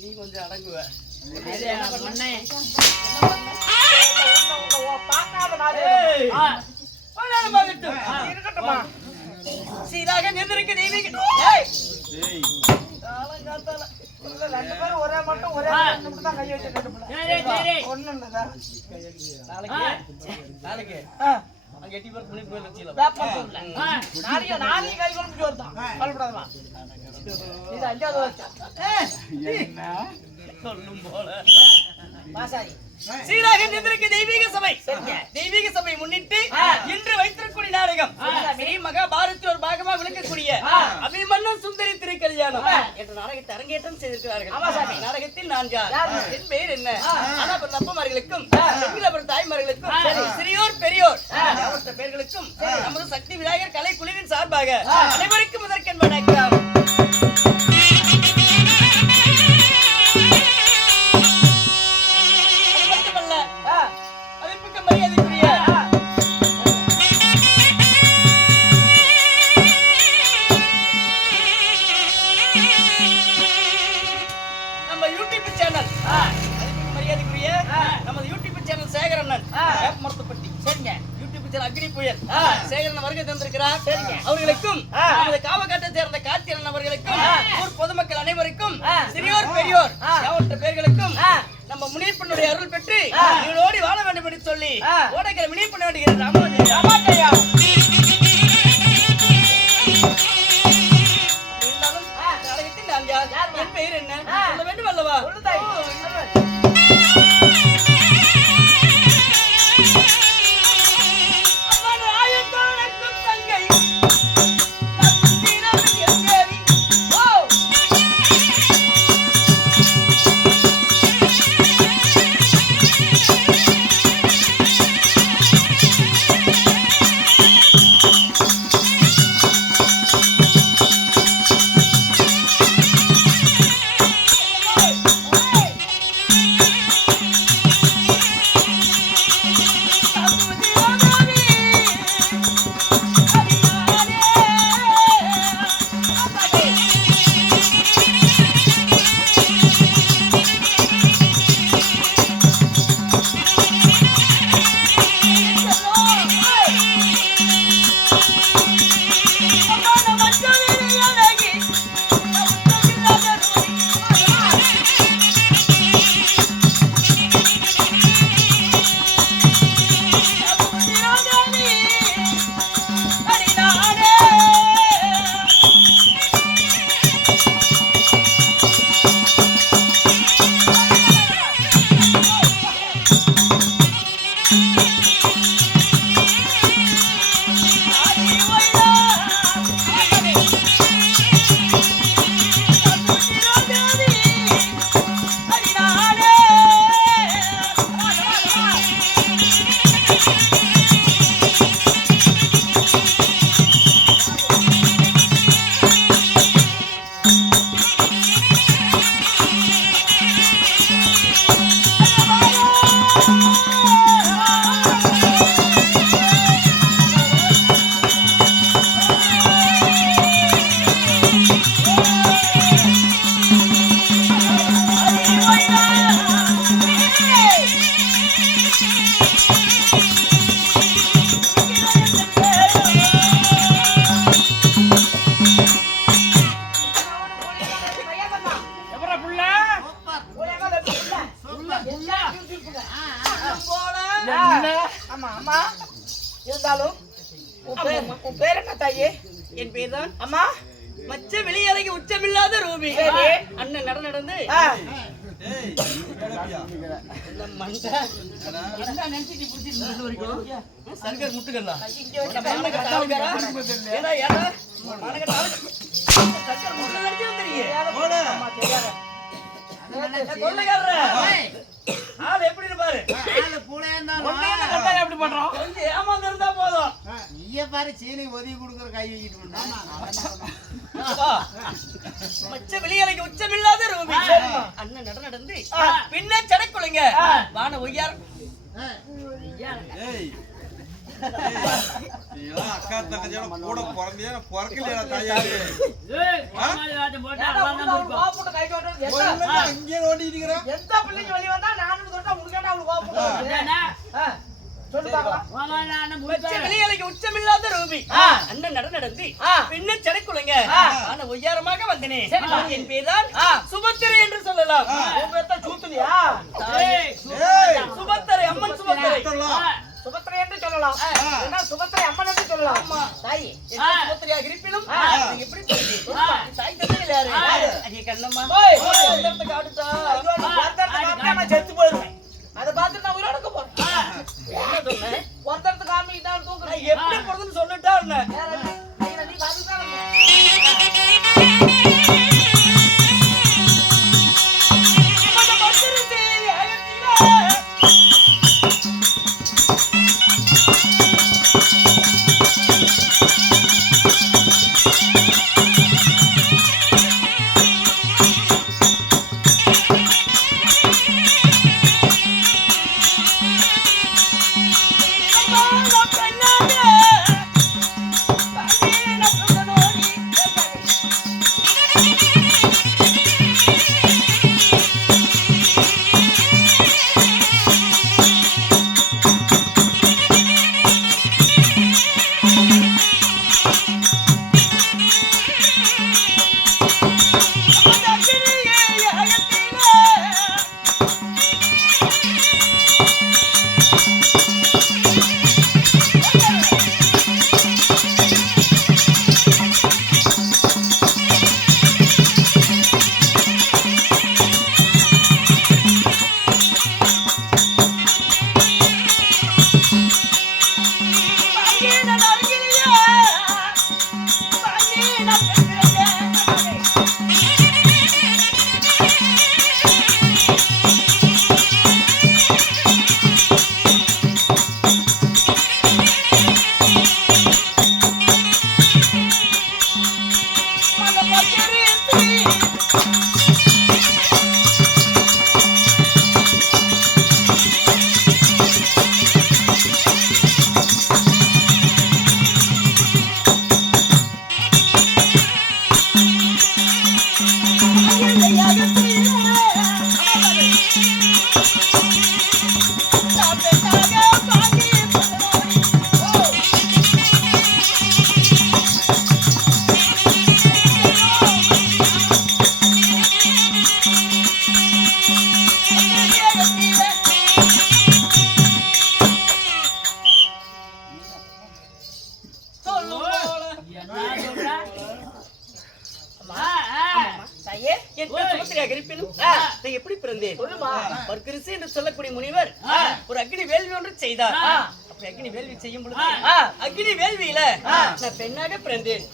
நீ கொஞ்சம் அடங்குவ சீராக நின்றிருக்க தெய்வீக ரெண்டு பேரும் ஒரே மட்டும் ஒரே தான் கை வச்சு ஒண்ணு நாளைக்கு அங்க எட்டி பேர் துணி போய் வச்சிடலாம் நாளைக்கு கை கொண்டு வருதான் கவலைப்படாதமா இது அஞ்சாவது வருஷம் சொல்லும் போல மாசாரி சீராக நின்றிருக்க தெய்வீக சபை தெய்வீக சபை முன்னிட்டு இன்று வைத்திருக்கூடிய நாடகம் ஸ்ரீ மகாபாரத்தில் ஒரு பாகமாக விளக்கக்கூடிய அபிமன்னன் சுந்தரி திருக்கல்யாணம் என்ற நாடகத்தை அரங்கேற்றம் செய்திருக்கிறார்கள். நாடகத்தில் நான் யார், என் பெயர் என்ன, அப்பமார்களுக்கும் தாய்மார்களுக்கும் சிறியோர் பெரியோர் பெயர்களுக்கும் நமது சக்தி விநாயகர் கலை குழுவின் சார்பாக அனைவருக்கும் இதற்கென் வணக்கம். அவர்களுக்கும் காவகாட்டை சேர்ந்த காத்திரன் அவர்களுக்கும் ஊர் பொதுமக்கள் அனைவருக்கும் சிறியோர் பெரியோர் பெயர்களுக்கும் நம்ம முனியப்பனுடைய அருள் பெற்று இவளோடி வாழ வேண்டும் என்று சொல்லி ஓடைக்கிற முனியப்பண்ண வேண்டுகிறது. என் பெயர் என்ன சொல்ல வேண்டும் அல்லவா? ஆமா ஆமா இருந்தாலும் உன் பேர் என்ன தாயே? என் பேர் தான் அம்மா மச்ச வெளியறைக்கு உச்சமில்லாத ரூபி. அண்ணன் நடந்து சர்க்கர் முட்டுக்கல்லா ஆள் எப்படின்னு பாரு. எப்படி பண்றோம்? ஏமாந்திருந்தா போதும். நீயே பாரு சீனி ஒதுக்கி கொடுக்குற கை வைக்கிட்டு மச்ச வெளியறைக்கு உச்சமில்லாத ரூபி. அண்ணன் நடந்து பின்ன சடக்குழுங்க வான ஒய்யார் அக்கா தங்கச்சியோட கூட பிறந்தியா பிறக்கலையா தாயாரு? இங்கே ஓடிட்டு எந்த பிள்ளைக்கு வெளியே வந்தா நானும் சொல்லிட்டா உனக்கு அவளுக்கு வெளியலைக்கு உச்சமில்லாத ரூபி. அண்ணன் நடந்து பின்ன சடைக்குழுங்க ஆனா ஒய்யாரமாக வந்தனே. என் பேர் தான் சுபத்திரை என்று சொல்லலாம். சுபத்திரை அம்மன் சுபத்திரை சுபத்திரை என்று சொல்லலாம். சுபத்திரை அம்மன் என்று சொல்லலாம். தாய் சுபத்திரையாக இருப்பினும் எப்படி தாய் தந்தையில் யாரு? கண்ணம்மா செத்து போயிருவேன். அதை பார்த்து நான் உயிரோட போறேன். ஒருத்தருக்கு காமி தான் தூக்குறேன். எப்படி போறதுன்னு சொல்லிட்டா நீ பாத்துதான் எப்படி பிறந்தேன்? பர்கிரிசி என்று சொல்லக்கூடிய முனிவர் ஒரு அக்னி வேள்வி ஒன்று செய்தார். அக்னி வேள்வி செய்யும் பொழுது அக்னி வேள்வியில நான் பெண்ணாக பிறந்தேன்.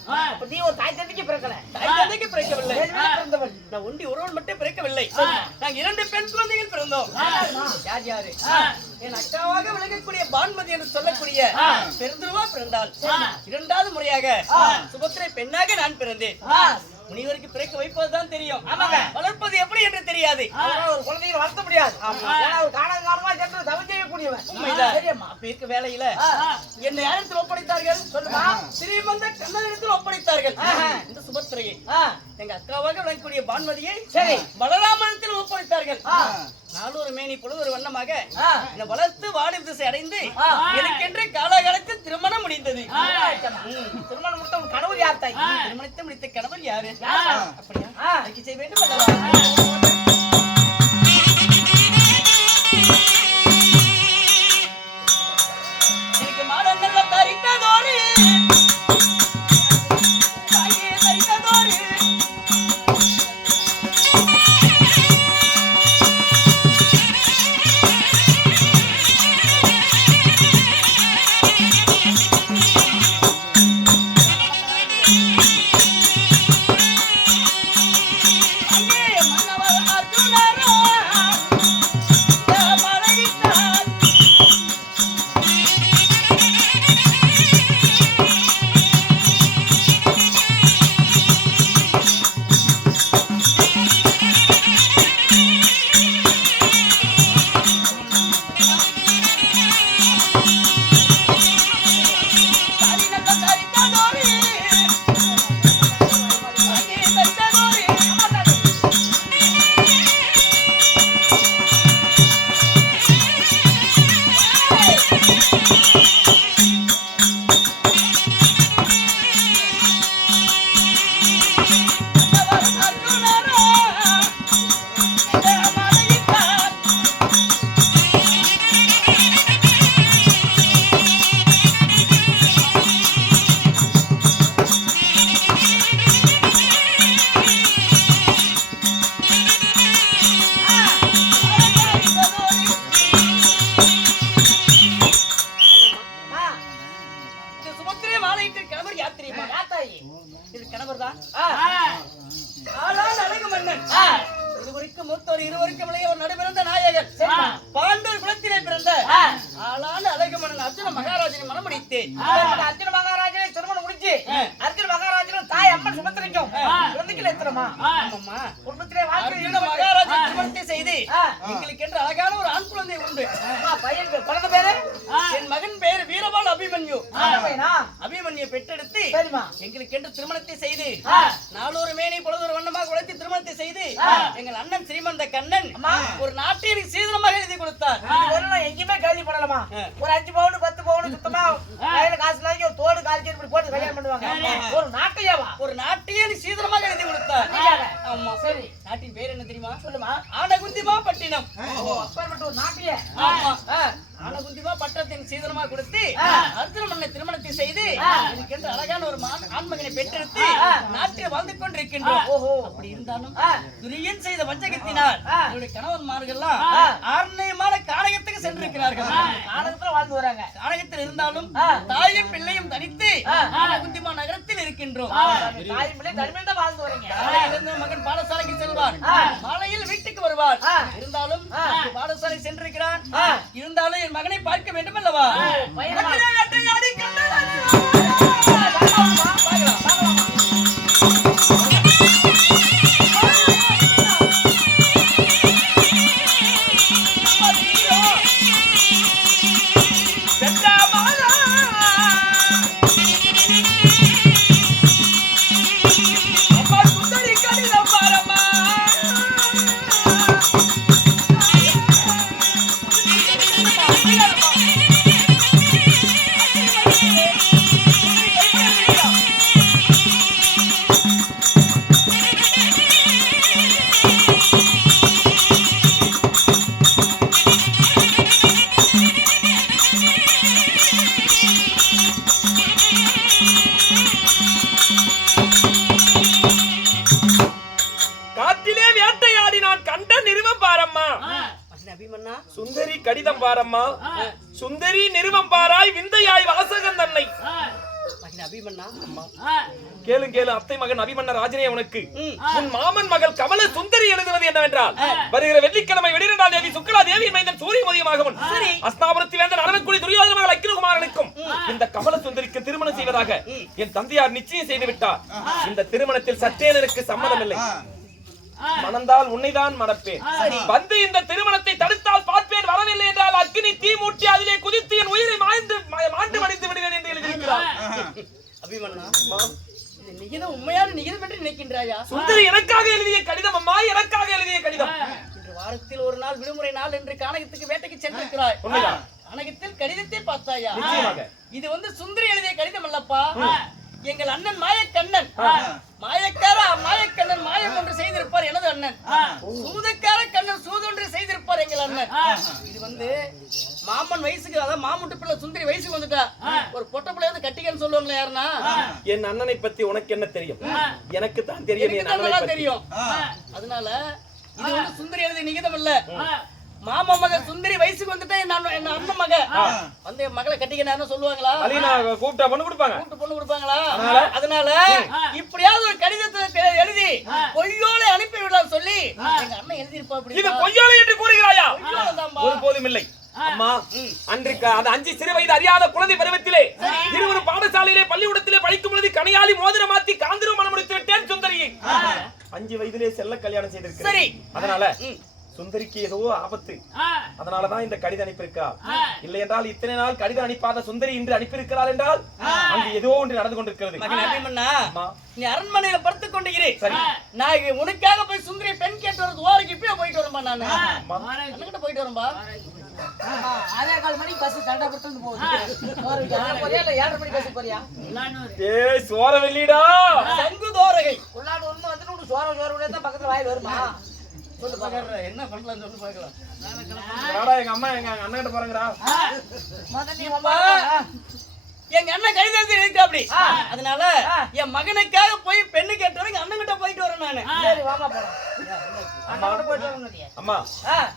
நீ ஒரு தாய் தந்தைக்கு பிறக்கல. தாய் தந்தைக்கு பிறக்கவில்லை. நான் ஒண்டி ஒருவன் மட்டும் பிறக்கவில்லை. நாங்க 2 பெண் குழந்தைகள் பிறந்தோம். யார் யாரு? என் அக்காவாக விளங்கக்கூடிய பான்மதி என்று சொல்லக்கூடிய பெருந்துருவா பிறந்தாள். 2வது முறையாக சுபத்திரை பெண்ணாக நான் பிறந்தேன். முனிவருக்கு பிறக்க வைப்பதுதான் தெரியும், வளர்ப்பது எப்படி என்று தெரியாது. ஒரு குழந்தையை வளர்த்த முடியாது. அப்ப இருக்க வேலையில என்னை யாரிடத்தில் ஒப்படைத்தார்கள்? சொல்லுமா. ஸ்ரீமந்த கண்ணனிடத்தில் ஒப்படைத்தார்கள். இந்த சுபத்திரையை எங்க அக்காவாக விளங்கக்கூடிய பான்மதியை சரி பலராமனிடத்தில் ஒப்படைத்தார்கள். நாளொரு மேனி பொழுது ஒரு வண்ணமாக என்னை வளர்த்து வாடி திசை அடைந்து எனக்கென்று காலகாலத்தில் திருமணம் முடிந்தது. திருமணம் முடித்த உன் கணவர் யார் தாய்? திருமணத்தை முடித்த கணவர் யாரு? அப்படியா? செய்ய வேண்டும் அல்லவா? ஆளான அழகு மன்னன் அர்ஜுன மகாராஜனை மனமுடித்தேன். அர்ஜுன மகாராஜனை திருமணம் முடிச்சு அர்ஜுன மகாராஜனும் தாய் அம்மன் சுமத்திரிக்கும் குழந்தைகள் எத்தனமா ஆமாம்மா. குடும்பத்திலே அர்ஜுன மகாராஜன் திருமணத்தை செய்து எங்களுக்கு என்று அழகான ஒரு ஆண் குழந்தை உண்டு. பையன் குழந்தை பேரு என் மகன் பேரு வீரபால் அபிமன்யு. பையனா அபிமன்யு பெற்றெடுத்து சரிமா எங்களுக்கு என்று திருமணத்தை செய்து நாளொரு மேனி பொழுதொரு வண்ணமாக உழைத்து திருமணத்தை செய்து எங்கள் அண்ணன் ஸ்ரீமந்த கண்ணன் ஒரு நாட்டிற்கு சீதனமாக எழுதி கொடுத்தார். எங்கேயுமே கேள்விப்படலாமா ஒரு 5 பவுன் 10 பவுன் சுத்தமா கையில காசு இல்லாம ஒரு தோடு கால் இப்படி போட்டு கல்யாணம் பண்ணுவாங்க. ஒரு நாட்டையாவா ஒரு நாட்டையே சீதனமாக எழுதி கொடுத்தார். ஆமா சரி நாட்டின் பேர் என்ன தெரியுமா? சொல்லுமா. ஆனகுந்திமா பட்டினம். அப்பேற்பட்ட ஒரு நாட்டையே ஆமா ஆனகுந்திமா பட்டத்தின் சீதனமாக கொடுத்து அர்ஜுன மன்னனை திருமணத்தை செய்து எனக்கு அழகான ஒரு ஆண்மகனை பெற்றெடுத்து நாட்டில் வாழ்ந்து கொண்டிருக்கின்றோம். அப்படி இருந்தாலும் துரியன் செய்த வஞ்சகத்தினால் என்னுடைய கணவன்மார்கள்லாம் ஆர்ணயமான கானகத்துக்கு சென்றிருக்கிறார்கள். கானகத்துல வாழ்ந்து வராங்க. கானகத்தில் இருந்தாலும் தாயும் பிள்ளையும் தனித்து ஆனகுந்திமா நகரத்தில் இருக்கின்றோம். தாயும் பிள்ளை தனிமையில் தான் வாழ்ந்து வரீங்க. காலையிலிருந்து மகன் பாடசாலைக்கு செல்வார், மாலையில் வீட்டுக்கு வருவார். இருந்தாலும் பாடசாலை சென்றிருக்கிறான். இருந்தாலும் என் மகனை பார்க்க வேண்டும் அல்லவா? சுந்தரி கடிதம் பாரம்மா. சுந்தரி நிருபம் பாராய் விந்தையாய் வாசகன் தன்னை. அபிமன்னா கேளு கேளு அத்தை மகன் அபிமன்ன ராஜனே, உனக்கு உன் மாமன் மகள் கமல சுந்தரி எழுதுவது என்னவென்றால், வருகிற வெள்ளிக்கிழமை 12ஆம் தேதி சுக்லா தேவி மைந்தன் சூரிய உதயமாகவும் அஸ்தாபுரத்தில் வேந்த நடனக்குடி துரியோதன மகள் அக்கிரகுமாரனுக்கும் இந்த கமல சுந்தரிக்கு திருமணம் செய்வதாக என் தந்தையார் நிச்சயம் செய்து விட்டார். இந்த திருமணத்தில் சற்றேனருக்கு சம்மதம் இல்லை. மணந்தால் உன்னைதான் மணப்பேன். வந்து இந்த திருமணத்தை தடுத்தால் பார்ப்பேன். வரவில்லை என்றால் அக்னி தீ மூட்டி அதிலே குதித்து என் உயிரை மாண்டு மடித்து விடுவேன் என்று எழுதியிருக்கிறார். அபிமன்னா, இந்த நிகிதம் உண்மையான நிகிதம் என்று நினைக்கின்றாயா? சுந்தரி எனக்காக எழுதிய கடிதம் அம்மா, எனக்காக எழுதிய கடிதம். இன்று வாரத்தில் ஒரு நாள் விடுமுறை நாள் என்று கானகத்துக்கு வேட்டைக்கு சென்றிருக்கிறாய். கானகத்தில் கடிதத்தை பார்த்தாயா? நிச்சயமாக. இது வந்து சுந்தரி எழுதிய கடிதம் அல்லப்பா. எங்கள் அண்ணன் மாயக்கண்ணன் மாயக்கண்ணன் மாயம் ஒன்று செய்திருப்பார் எனது அண்ணன். சூதக்கார கண்ணன் சூதொன்று செய்திருப்பார் எங்கள் அண்ணன். இது வந்து மாமன் வயசுக்கு, அதாவது மாமுட்டு பிள்ளை சுந்தரி வயசுக்கு வந்துட்டா ஒரு பொட்ட பிள்ளை வந்து கட்டிக்கன்னு சொல்லுவாங்களே யாருன்னா, என் அண்ணனை பத்தி உனக்கு என்ன தெரியும்? எனக்கு தான் தெரியும். அதனால இது வந்து சுந்தரி எழுதிய நிகிதம் இல்ல. மாமா மக சுந்தரி வயசுக்கு வந்துட்டா என் அண்ணன் மக வந்து என் மகளை கட்டிக்கன்னு சொல்லுவாங்களா? கூப்பிட்டா பொண்ணு கொடுப்பாங்க. கூப்பிட்டு பொண்ணு கொடுப்பாங்களா? அதனால இப்படியாவது ஒரு கடிதத்தை எழுதி பொய்யோலை அனுப்பி விடலாம் சொல்லி எங்க அண்ணன் எழுதியிருப்பா. இது பொய்யோலை என்று கூறுகிறாயா? ஒருபோதும் இல்லை அம்மா. அன்றைக்கு அது 5 சிறு வயது அறியாத குழந்தை பருவத்திலே இருவரும் பாடசாலையிலே பள்ளிக்கூடத்திலே படிக்கும் பொழுது கனியாளி மோதிர மாத்தி காந்திரும் மனம் முடித்து விட்டேன் சுந்தரியை. 5 வயதிலே செல்ல கல்யாணம் செய்திருக்கிறேன். அதனால சுந்தரிக்கு ஏதோ ஆபத்து, அதனாலதான் இந்த கடிதம் அனுப்பியிருக்கா. இல்லை என்றால் இத்தனை நாள் கடிதம் அனுப்பாத சுந்தரி இன்று அனுப்பியிருக்கிறாள் என்றால் அங்கு ஏதோ ஒன்று நடந்து கொண்டிருக்கிறது. நீ அரண்மனையில படுத்துக் கொண்டிருக்கிறேன். நான் உனக்காக போய் சுந்தரி பெண் கேட்டு வரது ஓரைக்கு இப்பயே போயிட்டு வரம்பா. நானு அண்ணகிட்ட போயிட்டு வரம்பா. அதே கால் மணி பஸ் தண்டபுரத்துல போகுது. போறியா இல்ல 7:30 மணி பஸ் போறியா? ஏய் சோர வெள்ளிடா சங்கு தோரகை உள்ளாடு ஒண்ணு வந்துட்டு சோர தான் பக்கத்துல வாய் வருமா? சொல்லு பாக்கற என்ன பண்ணலாம் சொல்லு பாக்கலாம். வாடா எங்க அம்மா எங்க அண்ணன் கிட்ட போறங்கடா. மதனி எங்க அண்ணன் கை எழுதி இருக்கு அப்படி. அதனால என் மகனுக்காக போய் பெண்ணு கேட்டவங்க அண்ணன் கிட்ட போயிட்டு வரேன் நானு. சரி வாமா போலாம். அண்ணா கிட்ட போயிட்டு வரணும். அம்மா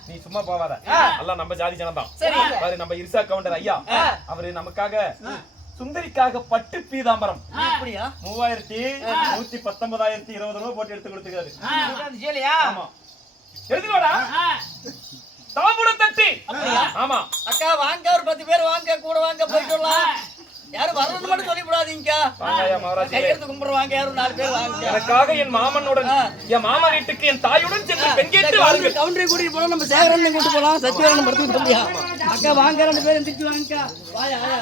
நீ சும்மா போவாத. எல்லாம் நம்ம ஜாதி ஜனம் தான். சரி பாரு நம்ம இர்சா கவுண்டர் ஐயா அவரு நமக்காக சுந்தரிக்காக பட்டு பீதாம்பரம் அப்படியா 3119,020 ரூபாய் போட்டு எடுத்து கொடுத்துக்காரு. ஜேலியா? ஆமா எடுத்துக்கோடா. தாம்பூலம் தட்டி. ஆமா அக்கா வாங்க, ஒரு 10 பேர் வாங்க, கூட வாங்க, போயிட்டு வரலாம். யாரும் வரணும்னு மட்டும் சொல்லிவிடாதீங்க. கையெழுத்து கும்பிடுவாங்க, யாரும் 4 பேர் வாங்க. எனக்காக என் மாமனுடன் என் மாமா வீட்டுக்கு என் தாயுடன் சென்று பெண் கேட்டு வாருங்கள். கவுண்டரை கூட்டிட்டு போனா நம்ம சேகரன் கூட்டு போலாம், சத்தியவரன் படுத்துட்டு போலியா. அக்கா வாங்க, 2 பேரும் எந்திரிச்சு வாங்கக்கா. வாயா வாயா.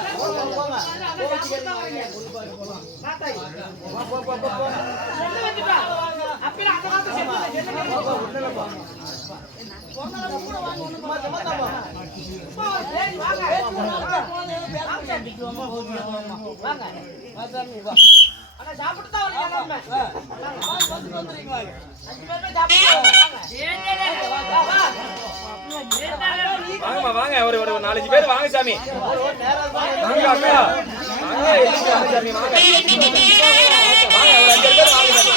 வாங்கம்மா வாங்க, ஒரு 4-5 பேர் வாங்க சாமி. வாங்க அக்கா வாங்க, வாங்க சாமி வாங்க. வாங்க ஒரு 5 பேர் வாங்க சாமி.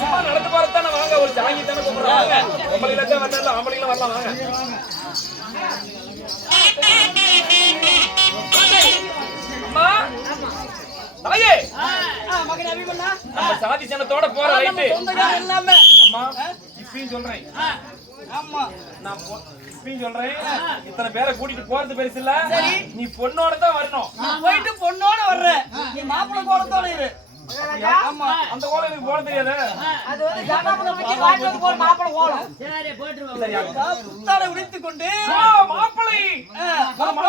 சும்மா நடந்து போறதானே வாங்க, ஒரு ஜாங்கி தானே கூப்பிடுறாங்க. பொம்பளைல தான் வரல, ஆம்பளைங்களும் வரலாம் வாங்க. அம்மா தாயே, மகன் அபிமன்னா நம்ம சாதி சனத்தோட போற ரைட்டு. சொந்தக்கார எல்லாமே. அம்மா இப்பயும் சொல்றேன், ஆமா நான் இப்பயும் சொல்றேன், இத்தனை பேரை கூட்டிட்டு போறது பெருசு இல்ல. நீ பொண்ணோட தான் வரணும். நான் போயிட்டு பொண்ணோட வர்றேன். நீ மாப்பிள்ளை கோலத்தோட இரு. ஆமா அந்த கோலம் எனக்கு போட தெரியாது. அது வந்து ஜாமாபுரம் பத்தி வாங்கிட்டு போற மாப்பிள கோலம். புத்தாடை உடுத்திக் கொண்டு மாப்பிளை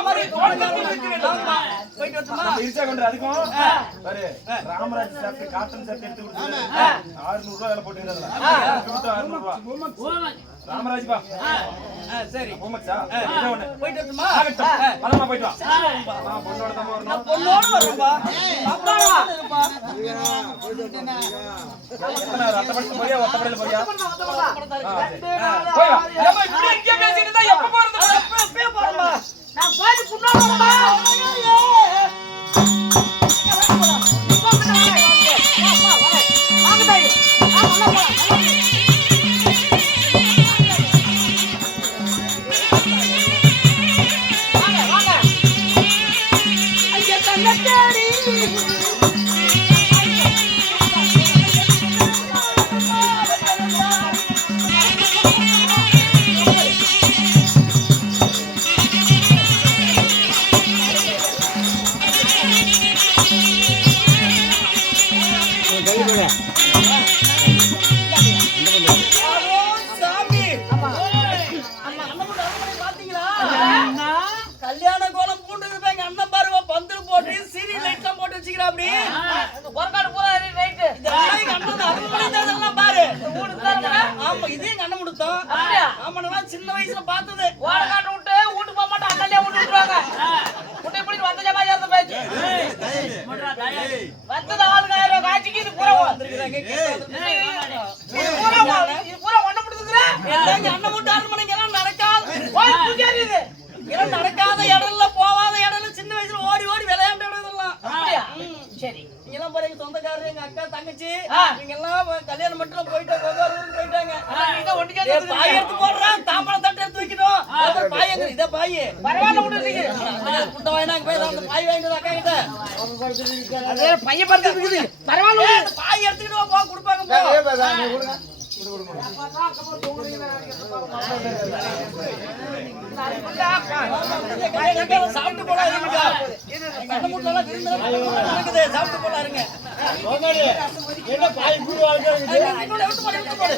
மாதிரி தோட்டத்தில் இருக்கிறேன். போயிட்டு வரட்டுமா? இருச்சா கொண்டு அதுக்கும் பாரு, ராமராஜ் சாப்பிட்டு காட்டன் சட்டை எடுத்து கொடுத்து 600 ரூபாய் வேலை போட்டுக்கிறதுல 600 ரூபாய் ராமராஜ் பா. சரி போமச்சா போயிட்டு வரட்டுமா? பணமா போயிட்டு வா. பொண்ணோட தான் வரணும். பொண்ணோட வரணும்பா. அப்பாடா இருப்பா. எத்தனை ரத்தப்பட்டு போறியா ஒத்தப்படையில போறியா? போய் வா. ஏமா இப்படி இங்கே பேசிட்டு இருந்தா எப்ப போறது? எப்பவே போறோம்பா. நான் போயிட்டு புண்ணோட கல்யாண கோலம் பூண்டு இருப்பாங்க. அண்ணன் பாருவா பந்தல் போட்டு சீரி லைட் எல்லாம் போட்டு வச்சுக்கிறா. அப்படி ஒர்க்காடு போறா ரைட். இதெல்லாம் எங்க அண்ணன் அருள்மொழிதான் பாரு. ஆமா இது எங்க அண்ணன் முடித்தோம். ஆமா நான் சின்ன வயசுல பார்த்தது. ஓடக்காட்டு விட்டு வீட்டுக்கு போக மாட்டோம், அண்ணனே விட்டு விட்டுருவாங்க. முட்டை பிடிச்சி வந்த ஜமா ஏறத பேச்சு வந்தது 4000 காய்ச்சிக்கு இது பூரா வந்திருக்கிறாங்க. இது பூரா ஒண்ணு பிடிச்சிக்கிறேன். எங்க அண்ணன் மட்டும் அருள்மொழிங்க எல்லாம் நடக்காது. போய் பூஜாரி இது இதெல்லாம் நடக்காத இடம்ல போவாத இடம்ல சின்ன வயசுல ஓடி ஓடி விளையாண்ட இடம் இதெல்லாம். அப்படியா? சரி. நீங்க எல்லாம் பாருங்க சொந்தக்காரர், எங்க அக்கா தங்கச்சி நீங்க எல்லாம் கல்யாணம் மட்டும் போயிட்டு போயிட்டாங்க. இத ஒண்டிக்கே பாய் எடுத்து போடுறான், தாம்பரம் தட்டு எடுத்து வைக்கணும். அப்புறம் பாய் எங்க இத பாய் பரவாயில்ல விட்டுறீங்க. புட்ட வாங்கினாங்க போய் அந்த பாய் வாங்கிட்டு அக்கா கிட்ட அதே பைய படுத்து இருக்குது. பரவாயில்ல அந்த பாய் எடுத்துக்கிட்டு போ கொடுப்பாங்க போ. சாப்பிட்டு போலாம் இருங்க. கண்ண முட்டெல்லாம் இருக்குது, சாப்பிட்டு போலாம் இருங்க. என்ன பாய் கூடு வாழ்க்கை விட்டு போடு.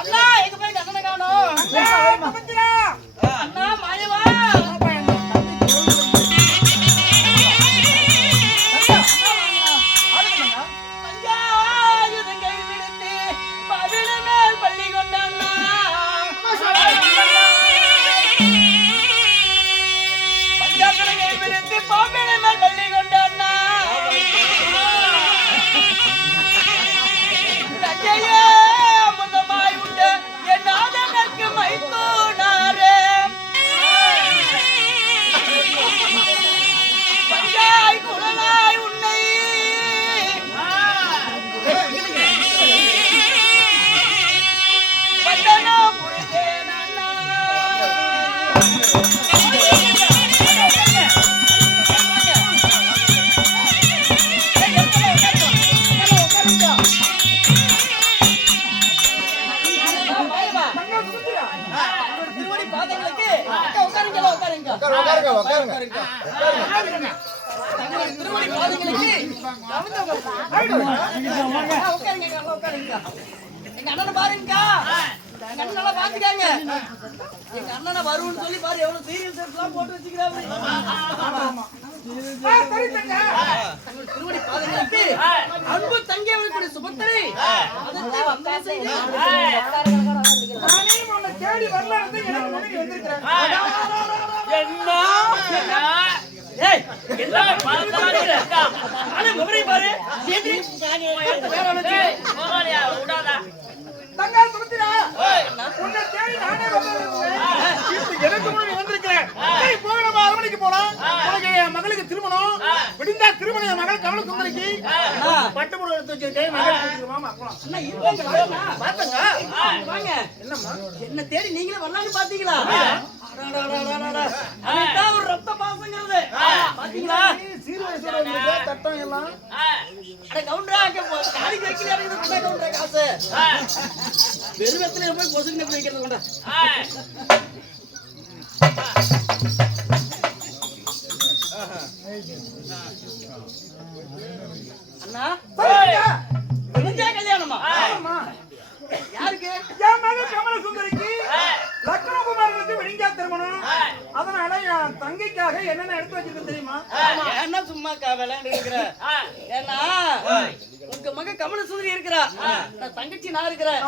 அண்ணா எங்க போய் அண்ணனை காணோம். அண்ணா மாயவா பள்ளி கொண்டாண்ணா பஞ்சாக்கடை விடுத்து பாம்பின மேல் பள்ளி கொண்டாண்ணா தஞ்சையே அமுதமாய் உண்டு என் நாதனுக்கு மைத்தோனாரே திருமணி பாதங்களுக்கு உட்காருங்க உட்காருங்க. எங்க அண்ணனை பாருங்கக்கா. எங்க அண்ணன் நல்லா பாத்துக்காங்க. எங்க அண்ணனை வரும்னு சொல்லி பாரு எவ்வளவு சீரியல் செட்ஸ் எல்லாம் போட்டு வச்சுக்கிறாரு. திருமணி பாதங்களுக்கு அன்பு தங்கி அவளுக்கு சுபத்திரை அதற்கு வந்தா செய்தி தேடி வரலாறு எனக்கு முன்னாடி வந்திருக்கிறேன். ஏய் என்ன பாத்துறானே அண்ணே முகரை பாரு ஏந்திரி வேற ஒண்ணு போகாதயா விடாத தங்கா சுமத்திரா உன்னை தேடி நானே வந்திருக்கிறேன். எனக்கு முன்னாடி வந்திருக்கிறேன். சரி போக நம்ம அரமனைக்கு போலாம். உனக்கு என் மகளுக்கு திருமணம் விடிந்தா திருமணம். என் மகள் கமல சுந்தரிக்கு பட்டு புடவை எடுத்து வச்சிருக்கேன். மகள் கொடுத்துருவாமா அப்பலாம். அண்ணா இருங்க பாத்தங்க வாங்க. என்னம்மா என்ன தேடி நீங்களே வரலான்னு பாத்தீங்களா? அதான் ஒரு ரத்த பாசங்கிறது பாத்தீங்களா? சீர் வயசோட தட்டம் எல்லாம் அட கவுண்டரா காடி வைக்கல எனக்கு கொண்டா கவுண்டரா காசு வெறுவத்துல போய் பொசுக்கு போய் வைக்கிறது கொண்டா. அண்ணா தெரிஞ்சா கல்யாணமா? யாருக்கு? என் மகள் கமல சுந்தரிக்கு லக்னகுமாரனுக்கு விடிஞ்சா திருமணம். அதனால என் தங்கைக்காக என்னென்ன எடுத்து வச்சிருக்கேன் தெரியுமா? என்ன சும்மா விளையாண்டு இருக்கிற? ஏன்னா உங்க மகன் கமல சுந்தரி இருக்கிறா, நான் தங்கச்சி நான் இருக்கிறேன்.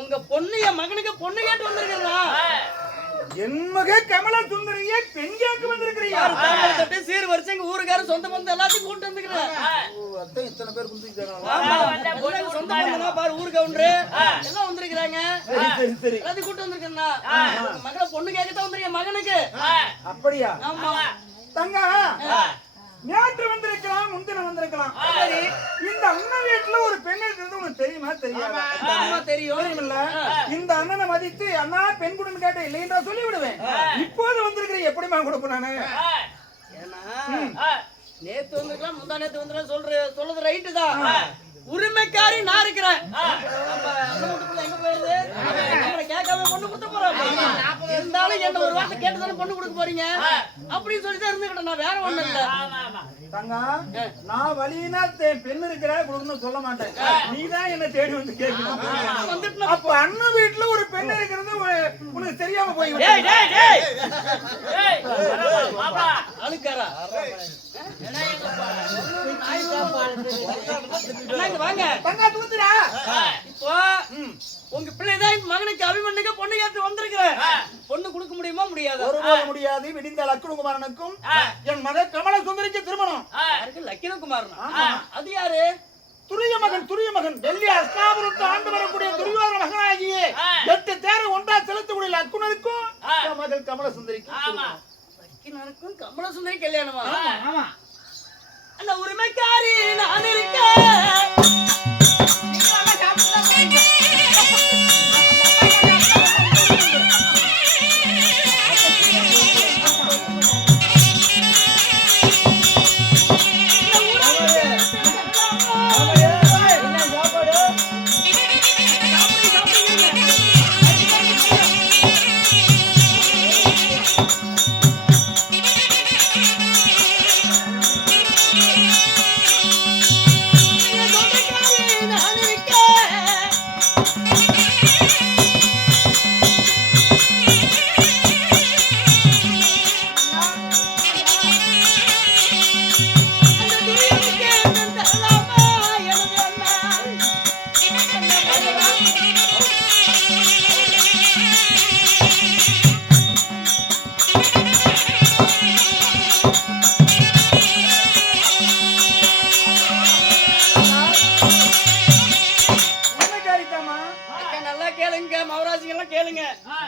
உங்க பொண்ணு என் மகனுக்கு பொண்ணு கேட்டு வந்திருக்கிறா. என் மகள் கமல சுந்தரியை பெண் கேட்க வந்திருக்கிறீங்க. தட்டு சீர் வரிசை எங்க ஊருக்காரர் சொந்த பந்தம் எல்லாத்தையும் கூட்டு வந்துக்கிறேன். இத்தனை பேர் குந்திருக்காங்க. சொந்த பந்தம் பாரு ஊரு கவுண்டரு எல்லாம் வந்திருக்கிறாங்க. எல்லாத்தையும் கூட்டு வந்திருக்கேன்னா மகளை பொண்ணு கேட்கத்தான் வந்திருக்கேன் மகனுக்கு. அப்படியா? ஆமா தங்க நேற்று வந்திருக்கலாம், முந்தின வந்திருக்கலாம். சரி, இந்த அண்ணன் வீட்டுல ஒரு பெண் இருக்கிறது உனக்கு தெரியுமா தெரியாதா? தெரியும் இல்ல இந்த அண்ணனை மதித்து அண்ணா பெண் குடும்பம் கேட்ட இல்லைன்றா சொல்லி விடுவேன். இப்போது வந்திருக்கிறேன் எப்படிமா கொடுப்பேன் நானு? ஏன்னா நேத்து வந்திருக்கலாம் முந்தா நேத்து வந்துடும் சொல்றது ரைட்டு தான். உரிமைக்காரி நான் இருக்கிறேன். எங்க போயிருது கேட்காம பொண்ணு கொடுத்த போறோம். இருந்தாலும் என்ன ஒரு வார்த்தை கேட்டுதானே பொண்ணு கொடுக்க போறீங்க அப்படின்னு சொல்லிதான் இருந்துக்கிட்டேன். நான் வேற ஒண்ணு இல்ல தங்கா. நான் வழியினா பெண் இருக்கிற கொடுக்கணும்னு சொல்ல மாட்டேன். நீதான் என்ன தேடி வந்து கேட்கணும். அப்ப அண்ணன் வீட்டுல ஒரு பெண் இருக்கிறது உனக்கு தெரியாம போய் அழுக்காரா வாங்க தங்கா தூத்துடா. இப்போ உங்க பிள்ளைதான் மகனுக்கு அபிமன்னுக்கு பொண்ணு கேட்டு வந்திருக்கிறேன். பொண்ணு கொடுக்க முடியுமா முடியாது? ஒருபோது முடியாது. விடிந்த லக்னகுமாரனுக்கும் என் மகன் கமல சுந்தரிக்கு திருமணம். லக்கினகுமாரனா? அது யாரு? துரிய மகன் டெல்லி அஸ்தாபுரத்து ஆண்டு வரக்கூடிய துரியோதன மகனாகிய 8 தேரை ஒன்றா செலுத்தக்கூடிய லக்குனருக்கும் என் மகள் கமல சுந்தரிக்கும் லக்கினருக்கும் கமல சுந்தரி கல்யாணமா? அந்த உரிமைக்காரி நான் இருக்கேன்.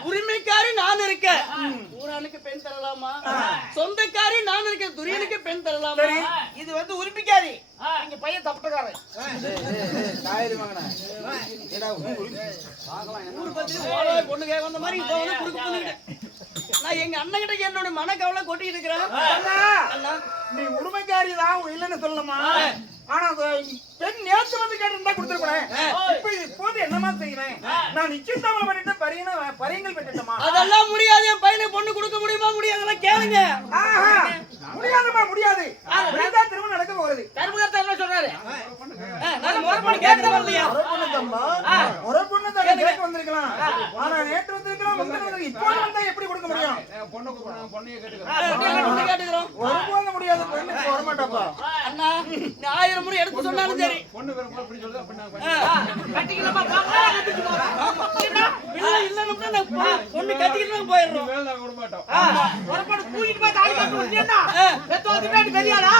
உரிமைக்காரி நான் இருக்கேன். ஊரானுக்கு பெண் தரலாமா? சொந்தக்காரி நான் இருக்கேன். துரியனுக்கு பெண் தரலாமா? இது வந்து உரிமைக்காரி. நீங்க பையன் தப்புக்காரன். ஊர் பத்தி பொண்ணு கேட்க வந்த மாதிரி இப்ப வந்து குறுக்கு பண்ணிட்டேன். நான் எங்க அண்ணன் கிட்ட என்னோட மனக்கவலை கொட்டிட்டு இருக்கிறேன். நீ உரிமைக்காரி தான் இல்லைன்னு சொல்லணுமா? ஆனா பெண் நேற்று வந்து கேட்டிருந்தா கொடுத்துருப்பேன். இப்ப இப்போது என்னமா செய்வேன்? நான் நிச்சயதாமலை பண்ணிட்டு பரியங்கள் பெற்றுட்டோமா? அதெல்லாம் முடியாது. என் பையனை பொண்ணு கொடுக்க முடியுமா முடியாதெல்லாம் கேளுங்க. முடியாதுமா முடியாது. விடிந்தா திருமணம் நடக்க போகிறது. தர்மகர்த்தா என்ன சொல்றாரு? நான் முறைப்படி கேட்க வரலையா? ஒரு பொண்ணு தான் கேட்க வந்திருக்கலாம். ஆனா நேற்று வந்திருக்கலாம், இப்போ வந்தா எப்படி கொடுக்க முடியும்? பொண்ணு கேட்டுக்கிறோம். ஒருபோதும் முடியாது. பெண்ணுக்கு வர மாட்டாப்பா. அண்ணா நீ 1000 முறை எடுத்து சொன்னாலும் சரி. கட்டிக்கலாமா? பாக்கலாம் இல்லன்னா நான் பொண்ணு கட்டிக்கிட்டு போயிடுறோம். முறைப்படி தூக்கிட்டு போய் தாலி கட்டு வந்தீங்கன்னா பெத்தோத்துக்கு பெரியாடா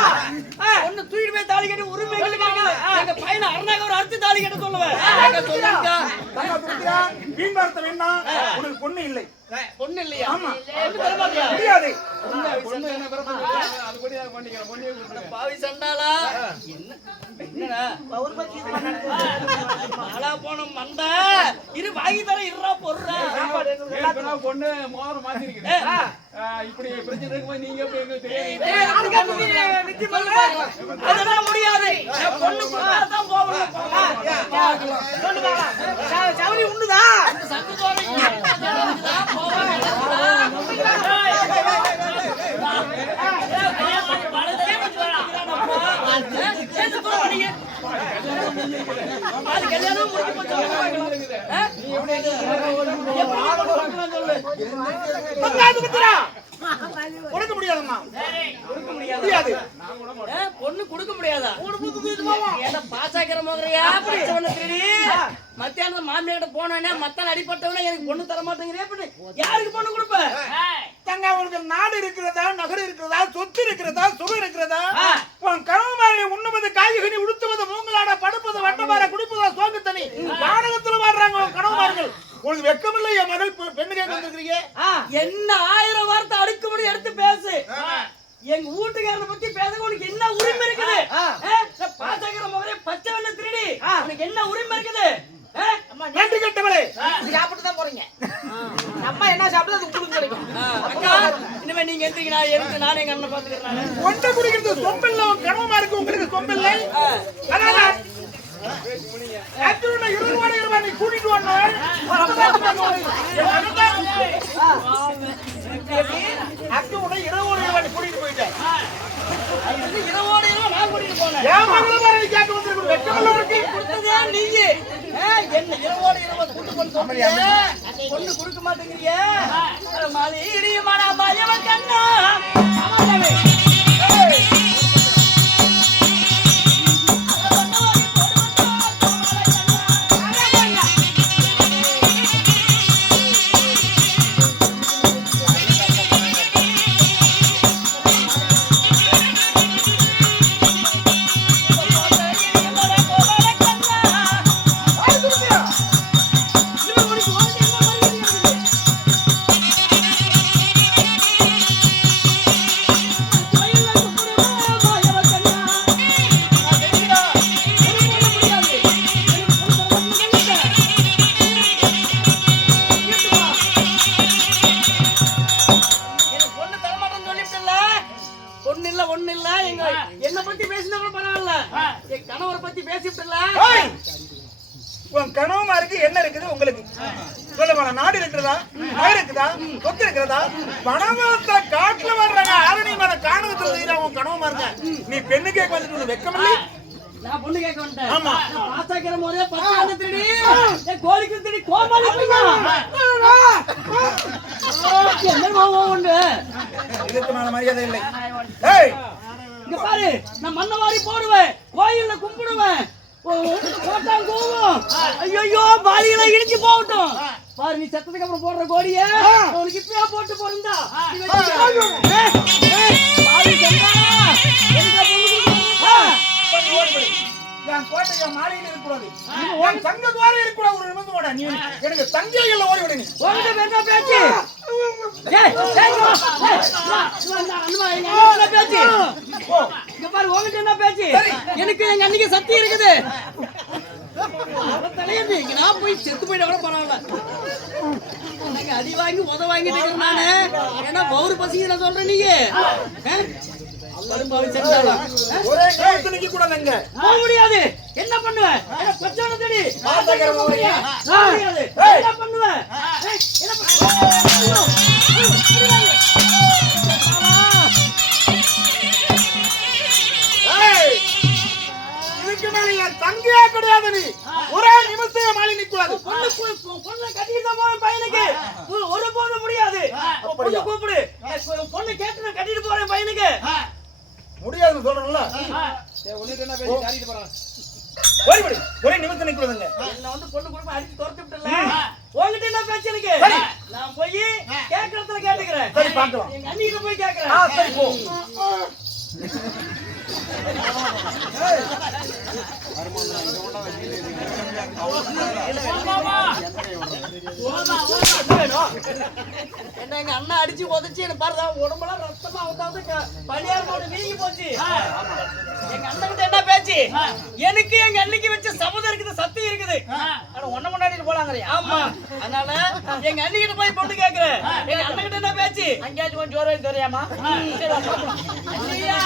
பொண்ணு தூக்கிட்டு போய் தாலி கட்டி உரிமை கேக்குது. எங்க பையனை அருணாக ஒரு அறுத்து தாலி கட்ட சொல்லுவேன். மீன் வார்த்தை வேணா உனக்கு பொண்ணு இல்லை. பொண்ணு இல்லையா? ஆமா. பொண்ணு தர மாட்டியா? முடியாது. பாவி சண்டாளா என்னடா பாலா போன மண்ட இரு வாங்கி தர இருறா பொறுறா. பொண்ணு மோதிரம் மாத்திருக்கீங்க. இப்படி பிரச்சனை இருக்கும்போது நீங்க எப்படி எங்களுக்கு தெரியாது? அதெல்லாம் முடியாது. பொண்ணு தான் போகணும். சவுரி உண்டுதா? கொடுக்க முடியாதும்மா. முடியாது. பொண்ணு கொடுக்க முடியாதா? ஏன்னா பாசாக்கிற மோதிரையா படிச்சவன திருடி மத்தியானம் மாமியார்கிட்ட போனோன்னே மத்தால் அடிப்பட்டவனே எனக்கு பொண்ணு தர மாட்டேங்கிறே. யாருக்கு பொண்ணு கொடுப்ப? தங்க அவனுக்கு நாடு இருக்கிறதா, நகர் இருக்கிறதா, சொத்து இருக்கிறதா, சுகம் இருக்கிறதா? உன் கணவனை உண்ணுவது காய்கறி, உடுத்துவது மூங்கலாட, படுப்பது வட்டமாற, குடிப்பதா சோங்கு தனி நாடகத்துல வாடுறாங்க உன் கணவன்மார்கள். உங்களுக்கு வெக்கமில்லை? என் மகள் பெண்ணு கேட்க வந்திருக்கிறீங்க. என்ன 1000 வார்த்தை அடுக்கும்படி எடுத்து பேசு. எங்க வீட்டுக்காரனை பத்தி பேச உனக்கு என்ன உரிமை இருக்குது? பாசாக்கிற மோதிரை பச்சை வெண்ண திருடி உனக்கு என்ன உரிமை இருக்குது? நன்றி கெட்டவளே. சாப்பிட்டு தான் போறீங்க. நம்ம என்ன சாப்பிடுறது உங்களுக்கு கிடைக்கும். அக்கா இனிமே நீங்க எந்திரிங்க. நான் எடுத்து நானே எங்க அண்ணன் பாத்துக்கிறேன். ஒன்றை குடிக்கிறது சொம்பில்லை. உன் கணவமா இருக்கு, உங்களுக்கு சொம்பில்லை. அதான் அர்ஜுனனை 20 ரூபாய் நீ கூட்டிட்டு வந்தால் அர்ஜுனனை 20 ரூபாய் நீ கூட்டிட்டு போயிட்டேன். 20 நான் கூட்டிட்டு போனேன். என் மகளை மாதிரி கேட்க வந்திருக்கு. வெக்கமில்லை உனக்கு? கொடுத்ததே நீங்க. என்ன 20 கூட்டு கொண்டு சொன்னீங்க. பொண்ணு கொடுக்க மாட்டேங்கிறீங்க. மாலி இடியமான மயவ கண்ணா அமரவே. என்ன பத்தி பேசினா கூட பரவாயில்ல. என் கணவரை பத்தி பேசிவிட்டல. உன் கணவமா இருக்கு, என்ன இருக்குது உங்களுக்கு? சொல்லுவாங்க. நாடு இருக்கிறதா, நகர் இருக்குதா, சொத்து இருக்கிறதா? பணத்தை காட்டுல வர்றாங்க. ஆரணி மேல காணகத்துல செய்யறாங்க. உன் கணவமா இருக்க நீ பெண்ணு கேட்க வந்துட்டு வெக்கமில்லை? நான் பொண்ணு கேட்க வந்துட்டேன். ஆமா. நான் பாசாக்கிற போதே பச்சை திருடி என் கோழிக்கு திருடி கோமாளி என்ன கோவம் உண்டு? இதுக்கு மேல மரியாதை இல்லை. இங்க பாரு, நான் மண்ணவாரி போடுவேன், கோயில்ல கும்பிடுவேன், போட்டான் கோவம். ஐயோ பாலியில இடிச்சு போகட்டும். பாரு நீ செத்ததுக்கு அப்புறம் போடுற கோடிய உனக்கு இப்பயா போட்டு போறா. கோட்டையா மாலையில் இருக்கக்கூடாது. சங்க துவாரம் இருக்கக்கூடாது. ஒரு நிமிஷம் நீ எனக்கு தங்கைகள் ஓடி விடு. நீ என்ன பேச்சு? என்ன பேச்சு? எனக்கு எங்க அன்னைக்கு சக்தி இருக்குது. நான் போய் செத்து போயிட கூட பரவாயில்ல. அடி வாங்கி உத வாங்கிட்டு இருக்கேன் நானு. ஏன்னா பௌரு பசிங்க நான் சொல்றேன். நீங்க போக முடியாது. என்ன பண்ணுவேன்? பிரச்சனை தேடி என்ன பண்ணுவேன்? தங்கையே கிடையாது நீ ஒரே நிமிஷம் மாறி நிக்கூடாது பொண்ணு கட்டிட்டு போற பையனுக்கு ஒரு போது முடியாது பொண்ணு கூப்பிடு பொண்ணு கேட்டு நான் கட்டிட்டு போறேன் பையனுக்கு முடியாதுன்னு சொல்றேன்ல போய்விடு ஒரே நிமிஷம் நிக்கூடாதுங்க என்ன வந்து பொண்ணு குடும்பம் அடிச்சு துரத்தி விட்டல உன்கிட்ட என்ன பேச்சு எனக்கு நான் போய் கேக்குறதுல கேட்டுக்கிறேன் சரி பார்க்கலாம் எங்க அண்ணிட்ட போய் கேக்குறேன் சரி போ என்ன எங்க அண்ணா அடிச்சு உதச்சு என்ன பாருதா உடம்பெல்லாம் ரத்தமா வந்து பனியார் போட்டு வீங்கி போச்சு எங்க அண்ணன் கிட்ட என்ன பேச்சு எனக்கு எங்க அண்ணிக்கு வச்ச சபதம் இருக்குது சத்தியம் இருக்குது ஆனா ஒண்ணு முன்னாடி போலாங்கறியா ஆமா அதனால எங்க அண்ணி கிட்ட போய் பொண்ணு கேக்குறேன் எங்க அண்ணன் கிட்ட என்ன பேச்சு அங்கேயாச்சும் கொஞ்சம் ஜோரம் தெரியாமா அண்ணியா